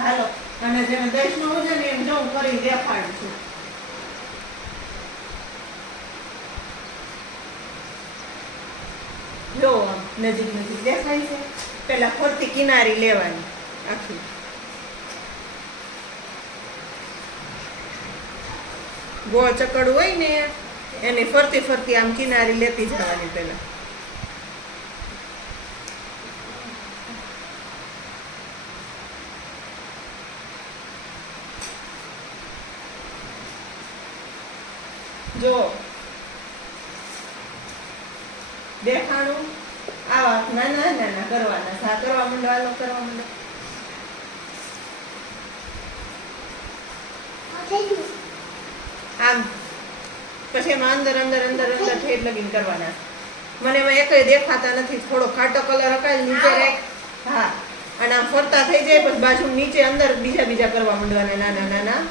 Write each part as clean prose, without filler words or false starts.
હાલો અને જેને દેશનો વજન એમ જો હું કરી દેખાડું છું. જો આમ નજીક નજીક દેખાય છે. પેલા ફરતી કિનારી લેવાની આખી. ગોળ ચકડું હોય ને એની ફરતી ફરતી આમ કિનારી લેતી જવાની પેલા. જો દેખાણું આવા નાના નાના કરવાના. સા કરવા માંડો, આલો કરવા માંડો. આમ પછી એમાં અંદર અંદર અંદર અંદર ઠેઠ લગીને કરવાના. મને એમાં એકય દેખાતા નથી. થોડો ખાટો કલર હકાય નીચે રાખ. હા અને આમ ફરતા થઈ જાય પછી બાજુ નીચે અંદર બીજા બીજા કરવા માંડવાના નાના નાના.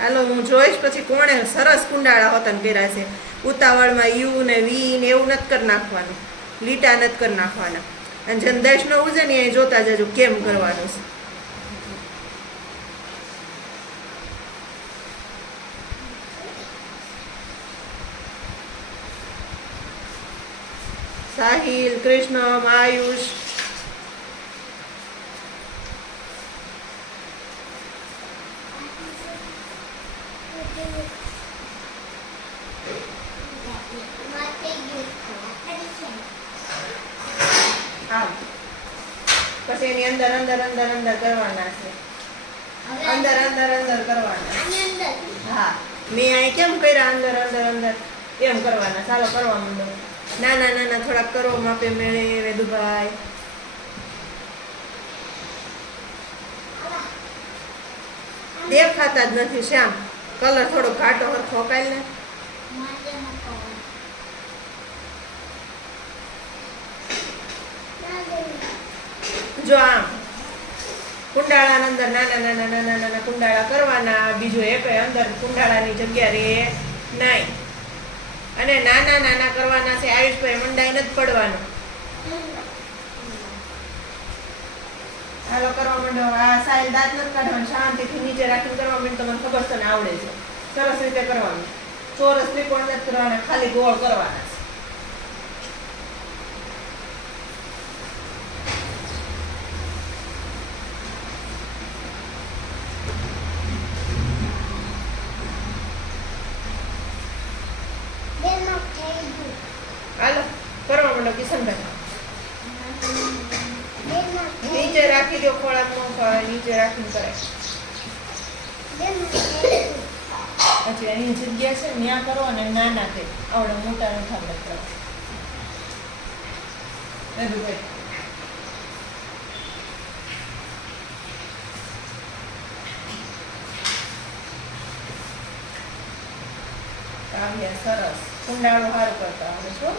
હાલો હું જોઈશ પછી કોણે સરસ કુંડાળા હોતન કર્યા છે. ઉતાવળમાં યુ ને વી ને એવું નથી કરી નાખવાનું. લીટા નથી કરી નાખવાના. અને જેને દેશનો ઉજે ને એ જોતા જજો કેમ કરવાનું છે. સાહિલ, કૃષ્ણ, આયુષ, પછી એની અંદર અંદર અંદર અંદર કરવાના છે. અંદર અંદર અંદર કરવાના. હા મેં અહીં કેમ કર્યા અંદર અંદર અંદર એમ કરવાના. ચાલો કરવા માંડો. નાના નાના થોડાક કરો માપે મેળે વેદુભાઈ. દેખાતા જ નથી શ્યામ. કલર થોડો ઘાટો હરખો કાઢ ને. જો આમ કુંડાળા અંદર નાના નાના નાના નાના કુંડાળા કરવાના. બીજું એક અંદર કુંડાળાની જગ્યા રે નહીં. અને નાના નાના કરવાના છે. આયુષભાઈ મંડાઈ નથી પડવાનું. હાલો કરવા માંડો. આ સાહેલ દાંત નથી કાઢવાનું. શાંતિથી નીચે રાખીને કરવા માંડો. તમને ખબર છે ને આવડે છે. સરસ રીતે કરવાનું. ચોરસ ત્રિકોણ નથી કરવાના, ખાલી ગોળ કરવાના છે. હાલો કરવા માંડો કિશનભાઈ. નીચે રાખી દો. ખોળામાં નીચે રાખીને કરાય. પછી એની જગ્યા છે ત્યાં કરો અને નાના થઈ. આવડે મોટા નથી આપણે કરવા. કાવ્યા સરસ કુંડાળું સારું કરતા આવડે છો.